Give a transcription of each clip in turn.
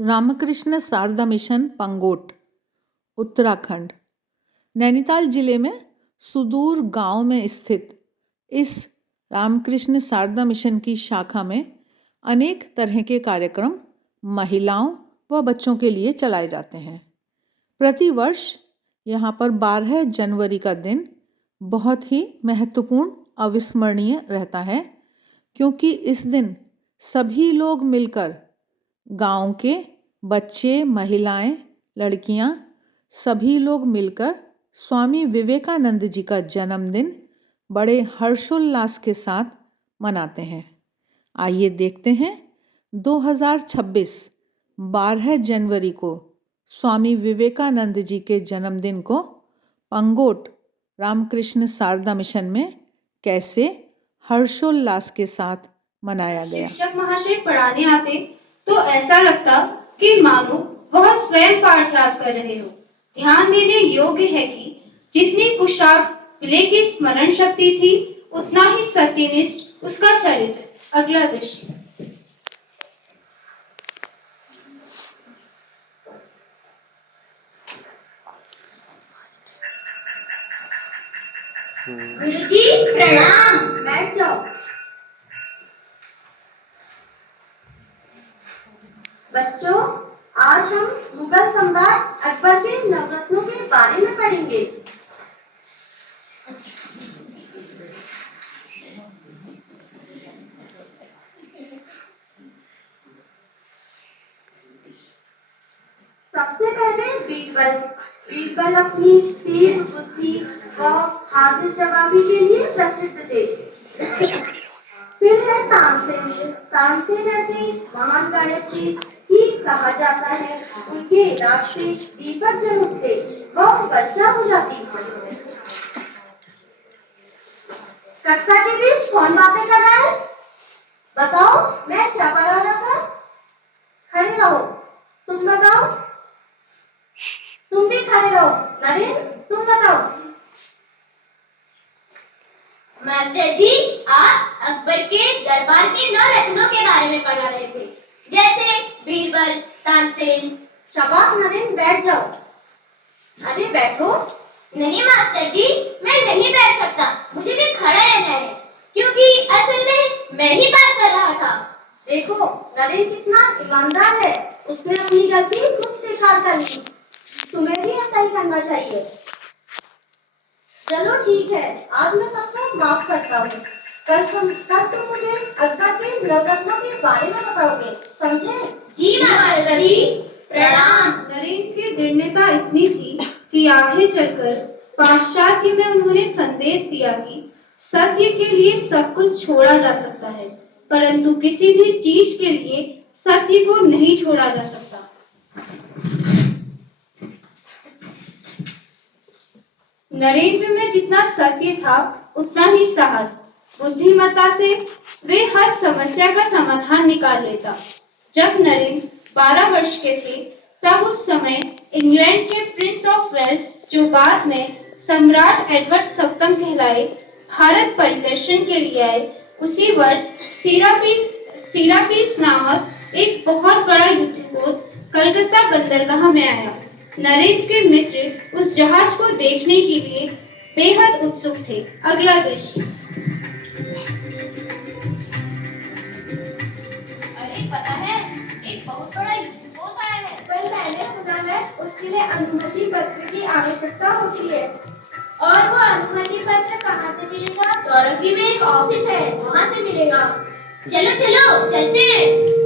Ramakrishna Sharda mission Pangot, Uttarakhand. Nainital जिले में सुदूर गांव में स्थित इस रामकृष्ण शारदा मिशन की शाखा में अनेक तरह के कार्यक्रम महिलाओं व बच्चों के लिए चलाए जाते हैं। प्रतिवर्ष यहाँ पर 12 जनवरी का दिन बहुत ही महत्वपूर्ण अविस्मरणीय रहता है, क्योंकि इस दिन सभी लोग मिलकर गांव के बच्चे, महिलाएं, लड़कियां सभी लोग मिलकर स्वामी विवेकानंद जी का जन्मदिन बड़े हर्षोल्लास के साथ मनाते हैं। आइए देखते हैं 2026 12 जनवरी को स्वामी विवेकानंद जी के जन्मदिन को पंगोट रामकृष्ण शारदा मिशन में कैसे हर्षोल्लास के साथ मनाया गया। शिक्षक महाशय पढ़ाने आते तो ऐसा लगता कि मानो वह स्वयं पाठराज कर रहे हो। ध्यान देने योग्य है कि जितनी कुशाग्र प्ले की स्मरण शक्ति थी, उतना ही सत्यनिष्ठ उसका चरित्र। अगला दृश्य। गुरुजी प्रणाम। बैठ जाओ। बच्चों, आज हम मुगल सम्राट अकबर के नवरत्नों के बारे में पढ़ेंगे। सबसे पहले बीरबल अपनी तीर बुद्धि व हाजिर जवाबी के लिए प्रसिद्ध थे। फिर है तानसेन ऐसे महान गायक ही कहा जाता है। उनके राज से दीपक जल उठते व वर्षा हो जाती। कक्षा के बीच कौन बातें कर रहा है? बताओ, मैं क्या पढ़ा रहा था? खड़े रहो। तुम बताओ। तुम भी खड़े रहो। नरेंद्र, तुम बताओ। मास्टर जी, आप अकबर के दरबार के 9 रत्नों के बारे में पढ़ा रहे थे, जैसे बीरबल, तानसेन। शाबाश नरेंद्र, बैठ जाओ। अरे बैठो। नहीं मास्टर जी, मैं नहीं बैठ सकता, मुझे भी खड़ा रहना है, क्योंकि असल में मैं ही बात कर रहा था। देखो नरेंद्र कितना ईमानदार है, उसने अपनी गलती खुद स्वीकार कर ली। तुम्हें भी ऐसा ही करना चाहिए। चलो ठीक है, आज मैं सबको माफ करता हूँ। कल तुम मुझे अकबर के नवरत्नों के बारे में बताओगे, समझे? जी मास्टर जी, प्रणाम। नरेंद्र की दृढ़ता इतनी थी कि आगे चलकर पाश्चात्य में उन्होंने संदेश दिया कि सत्य के लिए सब कुछ छोड़ा जा सकता है, परंतु किसी भी चीज के लिए सत्य को नहीं छोड़ा जा सकता। नरेंद्र में जितना सत्य था, उतना ही साहस। बुद्धिमत्ता से वे हर समस्या का समाधान निकाल लेता। जब नरेंद्र 12 वर्ष के थे, तब उस समय इंग्लैंड के प्रिंस ऑफ वेल्स, जो बाद में सम्राट एडवर्ड सप्तम कहलाए, भारत परिदर्शन के लिए आए। उसी वर्ष सीरापीस नामक एक बहुत बड़ा युद्धपोत कलकत्ता बंदरगाह में आया। नरेंद्र के मित्र उस जहाज को देखने के लिए बेहद उत्सुक थे। अगला दृश्य। अरे पता है, एक बहुत बड़ा युद्धपोत आया है। पर मैंने सुना है उसके लिए अनुमति पत्र की आवश्यकता होती है। और वो अनुमति पत्र कहाँ से मिलेगा? चौरंगी में एक ऑफिस है, वहाँ से मिलेगा। चलो चलो चलते हैं।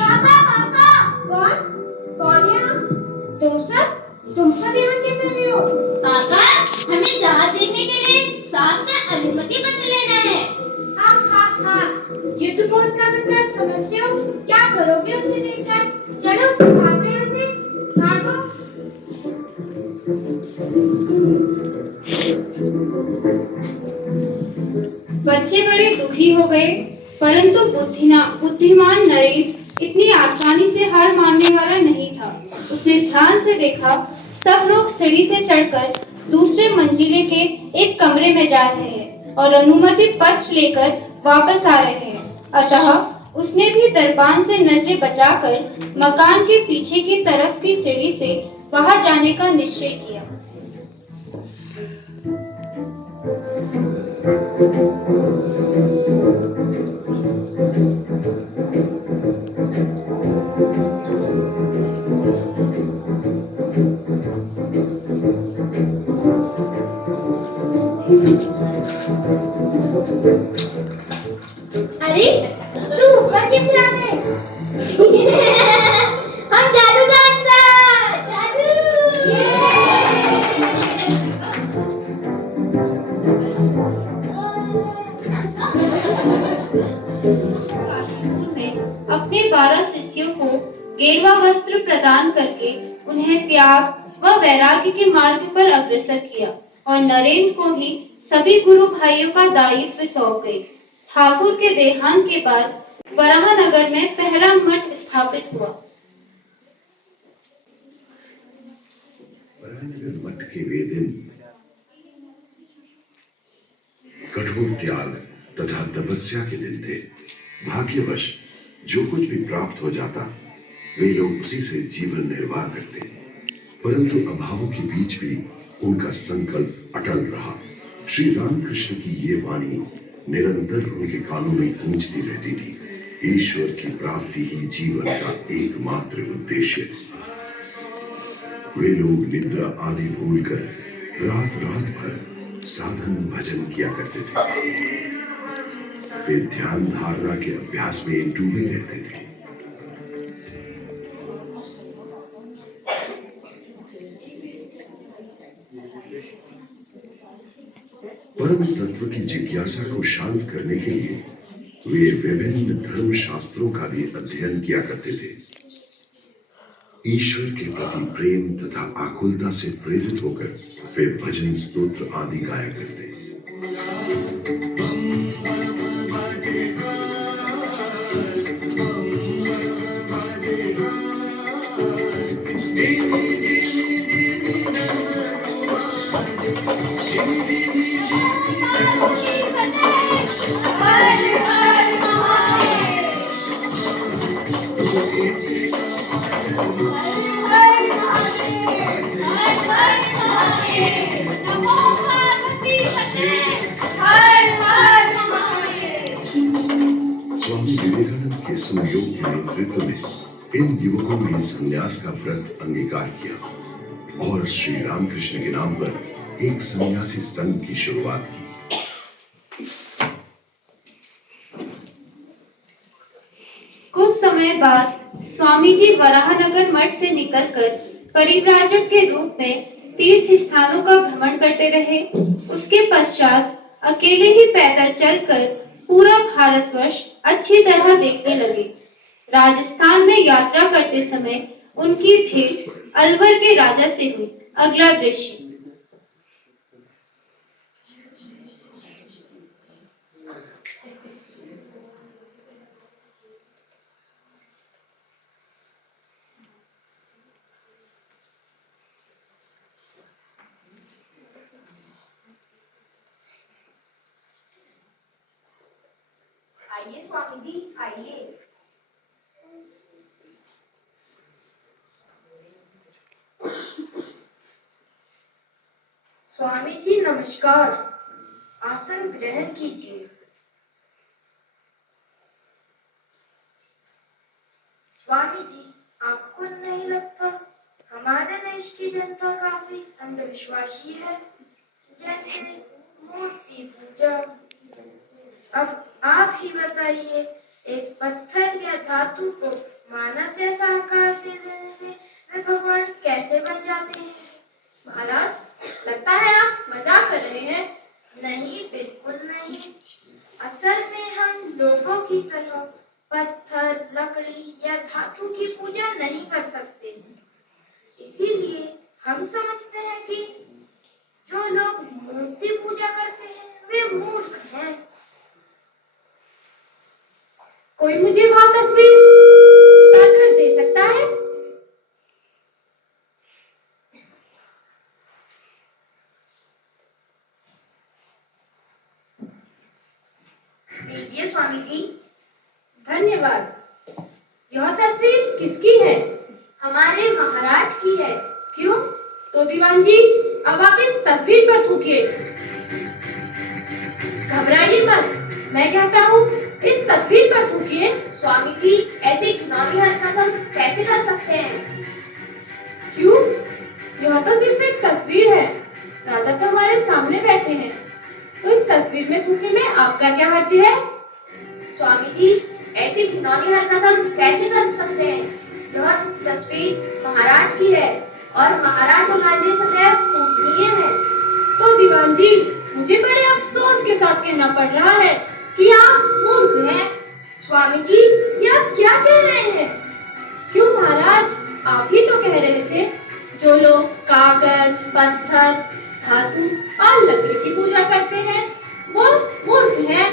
पापा पापा कौन कौन है आप? तुम सब यहाँ क्या कर रहे हो? पापा हमें जहाज देखने के लिए साहब से अनुमति पत्र लेना है। हाँ युद्धपोत का मतलब समझते हो? क्या करोगे उसे देखकर? चलो भागो यहाँ से भागो। बच्चे बड़े दुखी हो गए, परंतु बुद्धिमान नरेश इतनी आसानी से हार मानने वाला नहीं था। उसने ध्यान से देखा, सब लोग सीढ़ी से चढ़कर दूसरे मंजिले के एक कमरे में जा रहे हैं और अनुमति पत्र लेकर वापस आ रहे हैं। अतः उसने भी दरबान से नजरें बचाकर मकान के पीछे की तरफ की सीढ़ी से बाहर जाने का निश्चय किया। अरे तू ऊपर कैसे आ गए? हम जादू जानता जादू। ने अपने 12 शिष्यों को गेरुआ वस्त्र प्रदान करके उन्हें त्याग व वैराग्य के मार्ग पर अग्रसर किया और नरेंद्र को ही सभी गुरु भाइयों का दायित्व सौंप गई। ठाकुर के देहांत के बाद वराहनगर में पहला मठ स्थापित हुआ। वराहनगर मठ के वे दिन कठोर त्याग तथा तपस्या के दिन थे। भाग्यवश जो कुछ भी प्राप्त हो जाता वे लोग उसी से जीवन निर्वाह करते, परंतु अभावों के बीच भी उनका संकल्प अटल रहा। श्री रामकृष्ण की ये वाणी निरंतर उनके कानों में गूंजती रहती थी। ईश्वर की प्राप्ति ही जीवन का एकमात्र उद्देश्य। वे लोग निद्रा आदि भूलकर रात रात भर साधन भजन किया करते थे। वे ध्यान धारणा के अभ्यास में डूबे रहते थे। परम तत्व की जिज्ञासा को शांत करने के लिए वे विभिन्न धर्म शास्त्रों का भी अध्ययन किया करते थे। ईश्वर के प्रति प्रेम तथा आकुलता से प्रेरित होकर वे भजन स्तोत्र आदि गाया करते। स्वामी विवेकानंद के सुयोग्य नेतृत्व में इन युवकों ने संन्यास का व्रत अंगीकार किया और श्री रामकृष्ण के नाम पर एक सन्यासी संघ की शुरुआत की। कुछ समय बाद स्वामी जी वराहनगर मठ से निकलकर परिव्राजक के रूप में तीर्थ स्थानों का भ्रमण करते रहे। उसके पश्चात अकेले ही पैदल चलकर पूरा भारतवर्ष अच्छी तरह देखने लगे। राजस्थान में यात्रा करते समय उनकी भेंट अलवर के राजा से हुई। अगला दृश्य। आइए स्वामी जी आइए। स्वामी जी नमस्कार, आसन ग्रहण कीजिए। स्वामी जी आपको नहीं लगता हमारे देश की जनता काफी अंधविश्वासी है? जैसे मूर्ति पूजा। अब आप ही बताइए, एक पत्थर या धातु को मानव जैसा आकार दे देने से वे भगवान कैसे बन जाते हैं? महाराज, लगता है आप मजाक कर रहे हैं। नहीं, बिल्कुल नहीं। असल में हम लोगों की तरह पत्थर, लकड़ी या धातु की पूजा नहीं कर सकते। इसीलिए हम समझते हैं कि जो लोग मूर्ति पूजा करते हैं वे मूर्ख हैं। कोई मुझे वहां तस्वीर उतारकर दे सकता है? लीजिए स्वामी जी। धन्यवाद। यह तस्वीर किसकी है? हमारे महाराज की है। क्यों? तो दीवान जी, अब आप इस तस्वीर पर थूकिए। घबराइए मत, मैं कहता हूँ इस तस्वीर पर थूकिए। स्वामी जी, ऐसी घिनौनी हरकत हम कैसे कर सकते हैं? क्यों? यह तो सिर्फ एक तस्वीर है। राजा तो हमारे सामने बैठे हैं, तो इस तस्वीर में थूकने में आपका क्या हर्ज है? स्वामी जी, ऐसी घिनौनी हरकत हम कैसे कर सकते हैं? यह तस्वीर महाराज की है और महाराज हमारे लिए सदैव पूजनीय है। तो दीवान जी, मुझे बड़े अफसोस के साथ कहना पड़ रहा है कि आप मूर्ख हैं। स्वामी जी, ये आप क्या कह रहे हैं? क्यों महाराज, आप ही तो कह रहे थे जो लोग कागज, पत्थर, धातु और लकड़ी की पूजा करते हैं वो मूर्ख हैं।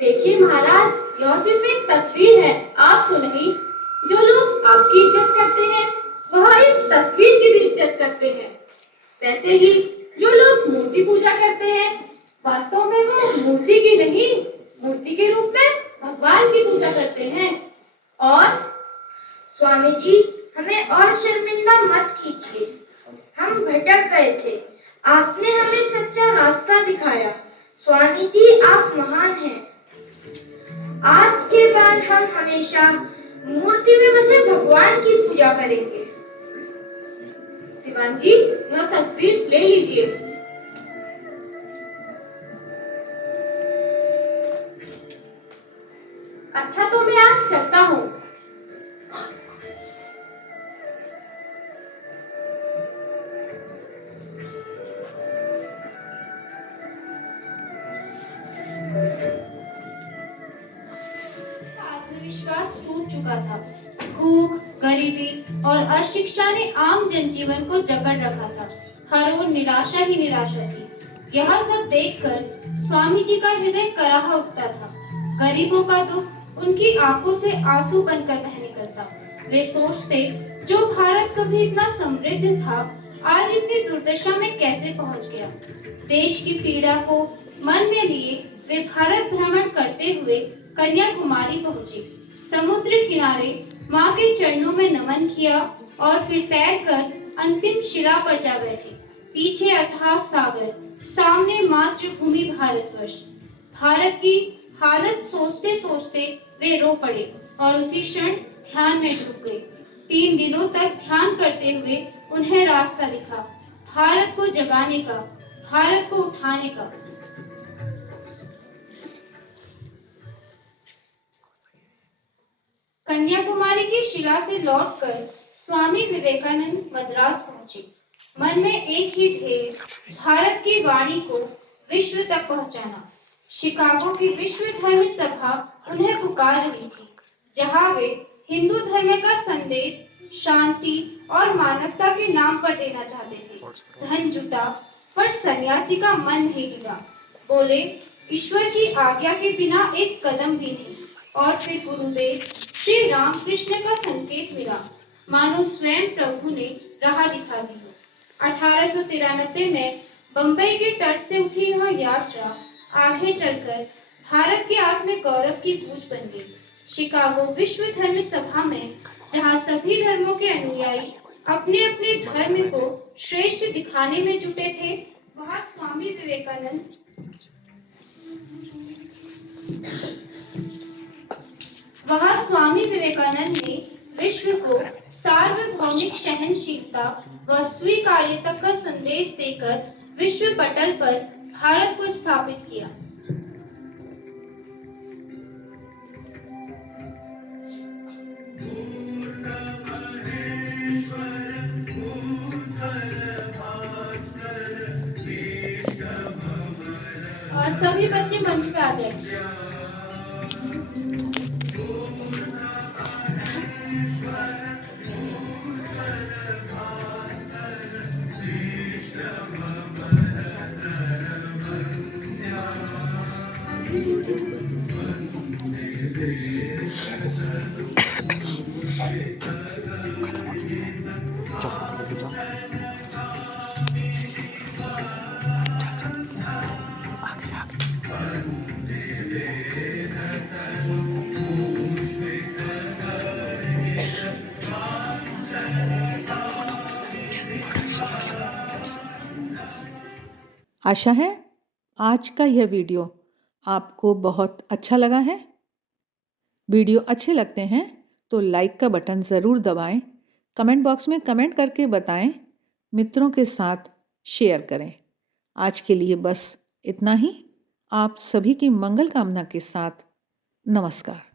देखिए महाराज, यह सिर्फ एक तस्वीर है, आप तो नहीं। जो लोग आपकी इज्जत करते हैं वह इस तस्वीर की भी इज्जत करते हैं। वैसे ही जो लोग मूर्ति पूजा करते हैं वास्तव में वो मूर्ति की नहीं, मूर्ति के रूप में भगवान की पूजा करते हैं। और स्वामी जी, हमें और शर्मिंदा मत कीजिए। हम भटक गए थे, आपने हमें सच्चा रास्ता दिखाया। स्वामी जी, आप महान हैं। आज के बाद हम हमेशा मूर्ति में बसे भगवान की पूजा करेंगे। दीवान जी, यह तस्वीर ले लीजिए। अच्छा, तो मैं आज चलता हूँ। आत्मविश्वास टूट चुका था। भूख, गरीबी और अशिक्षा ने आम जनजीवन को जकड़ रखा था। हर ओर निराशा ही निराशा थी। यह सब देखकर स्वामी जी का हृदय कराह उठता था। गरीबों का दुख उनकी आंखों से आंसू बनकर बह निकलता। वे सोचते, जो भारत कभी इतना समृद्ध था आज इतनी दुर्दशा में कैसे पहुंच गया। देश की पीड़ा को मन में लिए वे भारत भ्रमण करते हुए कन्याकुमारी पहुंचे। समुद्र किनारे माँ के चरणों में नमन किया और फिर तैरकर अंतिम शिला पर जा बैठे। पीछे अथाह सागर, सामने मातृभूमि भारतवर्ष। भारत की हालत सोचते सोचते वे रो पड़े और उसी क्षण ध्यान में डूब गए। 3 दिनों तक ध्यान करते हुए उन्हें रास्ता दिखा, भारत को जगाने का, भारत को उठाने का। कन्याकुमारी की शिला से लौटकर स्वामी विवेकानंद मद्रास पहुंचे। मन में एक ही ध्येय, भारत की वाणी को विश्व तक पहुंचाना। शिकागो की विश्व धर्म सभा उन्हें पुकार रही थी, जहां वे हिंदू धर्म का संदेश शांति और मानवता के नाम पर देना चाहते थे। धन जुटा पर सन्यासी का मन नहीं लगा। बोले, ईश्वर की आज्ञा के बिना एक कदम भी नहीं। और फिर गुरुदेव श्री रामकृष्ण का संकेत मिला, मानो स्वयं प्रभु ने राह दिखा दी हो। 1893 में बंबई के तट से उठी यह यात्रा आगे चलकर भारत के आत्म गौरव की गूंज बन गई। शिकागो विश्व धर्म सभा में, जहां सभी धर्मों के अनुयायी अपने अपने धर्म को श्रेष्ठ दिखाने में जुटे थे, वहां स्वामी विवेकानंद ने विश्व को सार्वभौमिक सहनशीलता व स्वीकार्यता का संदेश देकर विश्व पटल पर भारत को स्थापित किया। और सभी बच्चे मंच पे आ जाएं। आशा है आज का यह वीडियो आपको बहुत अच्छा लगा है। वीडियो अच्छे लगते हैं तो लाइक का बटन ज़रूर दबाएं, कमेंट बॉक्स में कमेंट करके बताएं, मित्रों के साथ शेयर करें। आज के लिए बस इतना ही। आप सभी की मंगल कामना के साथ नमस्कार।